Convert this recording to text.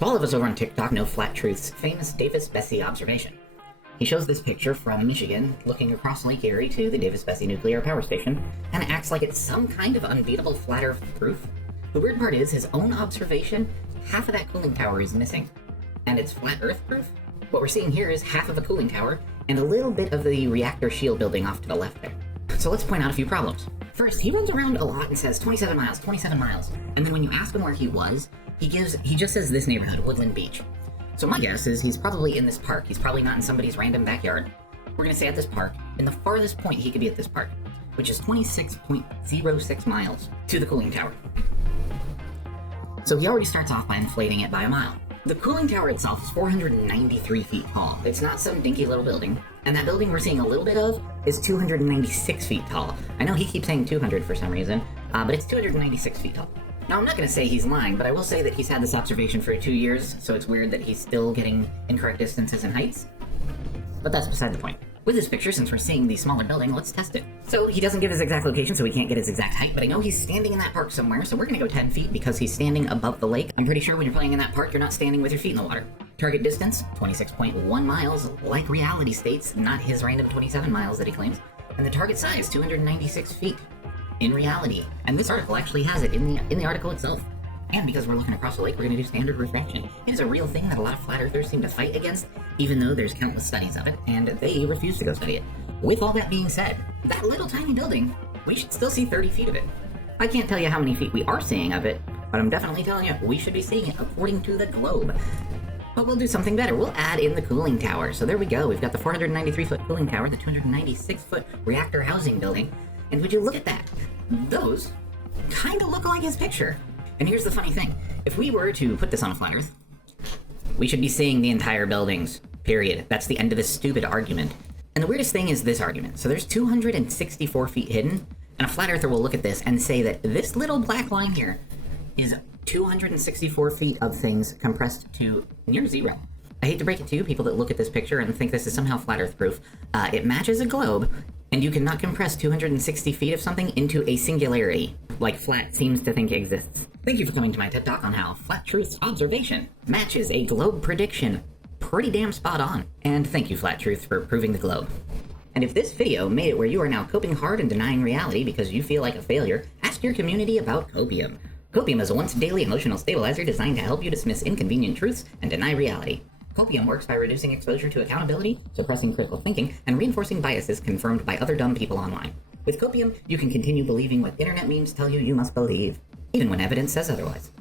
So all of us over on TikTok know Phlat Truth's famous Davis Besse observation. He shows this picture from Michigan, looking across Lake Erie to the Davis Besse nuclear power station, and acts like it's some kind of unbeatable flat earth proof. The weird part is, his own observation, half of that cooling tower is missing. And it's flat earth proof? What we're seeing here is half of a cooling tower, and a little bit of the reactor shield building off to the left there. So let's point out a few problems. First, he runs around a lot and says 27 miles, 27 miles. And then when you ask him where he was, he just says this neighborhood, Woodland Beach. So my guess is he's probably in this park. He's probably not in somebody's random backyard. We're gonna say at this park, and the farthest point he could be at this park, which is 26.06 miles to the cooling tower. So he already starts off by inflating it by a mile. The cooling tower itself is 493 feet tall. It's not some dinky little building. And that building we're seeing a little bit of is 296 feet tall. I know he keeps saying 200 for some reason, but it's 296 feet tall. Now, I'm not going to say he's lying, but I will say that he's had this observation for 2 years, so it's weird that he's still getting incorrect distances and heights. But that's beside the point. With this picture, since we're seeing the smaller building, let's test it. So he doesn't give his exact location, so we can't get his exact height, but I know he's standing in that park somewhere, so we're going to go 10 feet because he's standing above the lake. I'm pretty sure when you're playing in that park, you're not standing with your feet in the water. Target distance, 26.1 miles, like reality states, not his random 27 miles that he claims. And the target size, 296 feet. In reality. And this article actually has it in the article itself. And because we're looking across the lake, we're going to do standard refraction. It is a real thing that a lot of flat earthers seem to fight against, even though there's countless studies of it, and they refuse to go study it. With all that being said, that little tiny building, we should still see 30 feet of it. I can't tell you how many feet we are seeing of it, but I'm definitely telling you, we should be seeing it according to the globe. But we'll do something better. We'll add in the cooling tower. So there we go. We've got the 493-foot cooling tower, the 296-foot reactor housing building, and would you look at that? Those kind of look like his picture. And here's the funny thing. If we were to put this on a flat earth, we should be seeing the entire buildings, period. That's the end of this stupid argument. And the weirdest thing is this argument. So there's 264 feet hidden, and a flat earther will look at this and say that this little black line here is 264 feet of things compressed to near zero. I hate to break it to you, people that look at this picture and think this is somehow flat earth proof. It matches a globe, and you cannot compress 260 feet of something into a singularity, like Flat seems to think exists. Thank you for coming to my TED Talk on how Phlat Truth's observation matches a globe prediction pretty damn spot on. And thank you, Phlat Truth, for proving the globe. And if this video made it where you are now coping hard and denying reality because you feel like a failure, ask your community about copium. Copium is a once-daily emotional stabilizer designed to help you dismiss inconvenient truths and deny reality. Copium works by reducing exposure to accountability, suppressing critical thinking, and reinforcing biases confirmed by other dumb people online. With Copium, you can continue believing what internet memes tell you you must believe, even when evidence says otherwise.